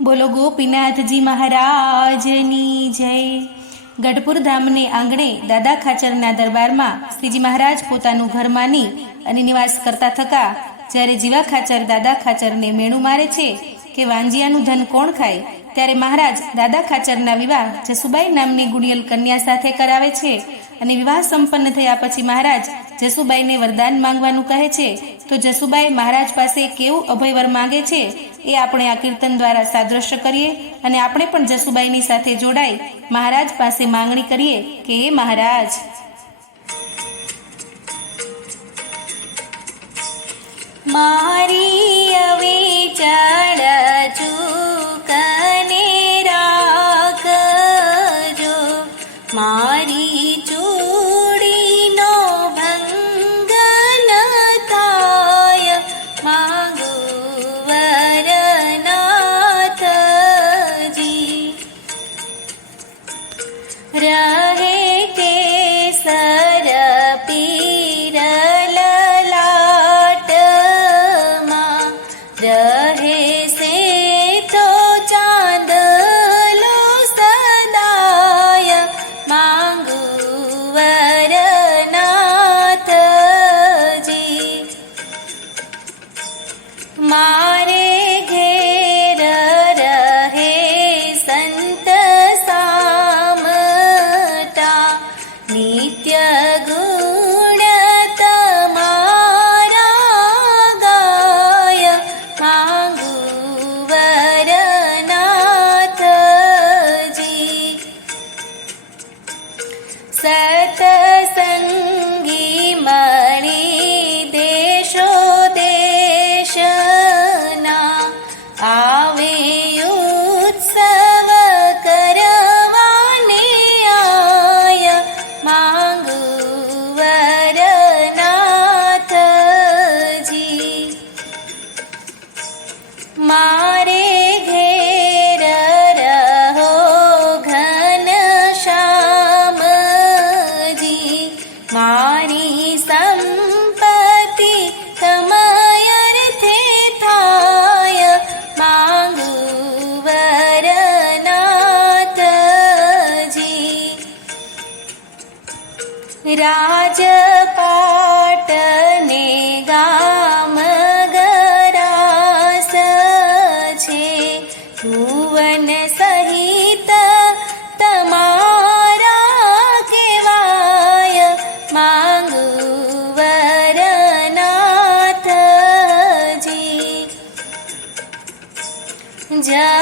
બોલો ગોપીનાથજી મહારાજની જય. ગઢપુર ધામને આંગણે દાદા ખાચરના દરબારમાં શ્રીજી મહારાજ પોતાનું ઘર માની અને નિવાસ કરતા થકા જ્યારે જીવા ખાચર દાદા ખાચરને મેણું મારે છે કે વાંજિયાનું ધન કોણ ખાય, ત્યારે મહારાજ દાદા ખાચરના વિવાહ જસુબાઈ નામની ગુણિયલ કન્યા સાથે કરાવે છે અને વિવાહ સંપન્ન થયા પછી મહારાજ જસુબાઈને વરદાન માંગવાનું કહે છે, તો જસુબાઈ મહારાજ પાસે કેવું અભયવર માંગે છે એ આપણે આ કીર્તન દ્વારા સાદ્રશ્ય કરીએ અને આપણે પણ જસુબાઈની સાથે જોડાઈ મહારાજ પાસે માંગણી કરીએ કે એ મહારાજ. મારી અવિચળ पीरललाट मा दरे चान्दल सदाय माङ्गुवर पाठ ने भुवन सहित तमारा केवाय माङ्गुवरनाथ जी जा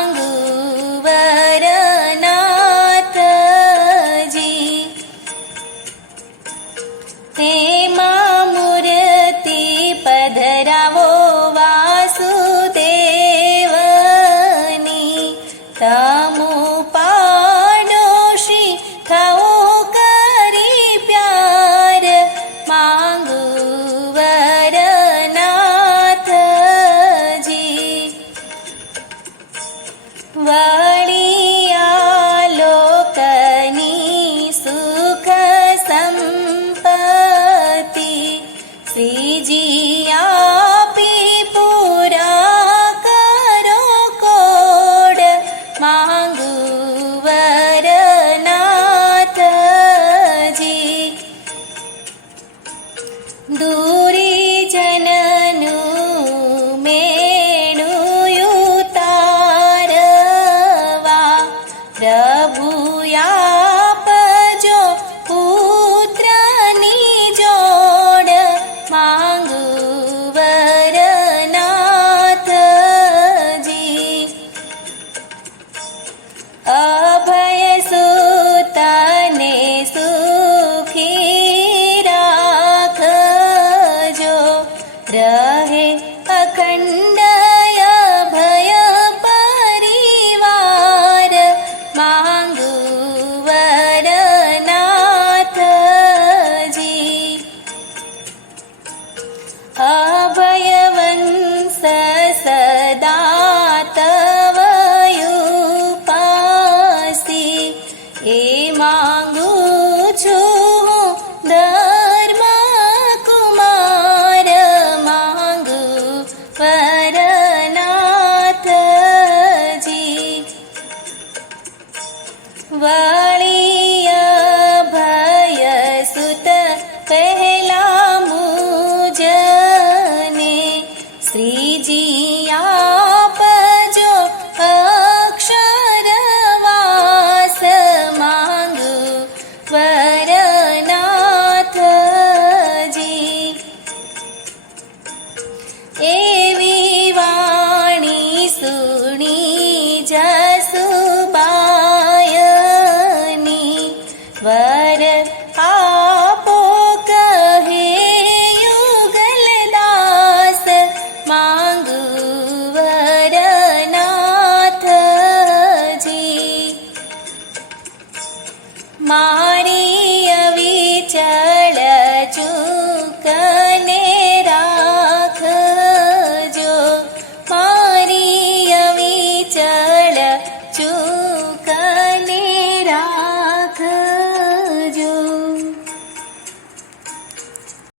jungle. dulu வாழி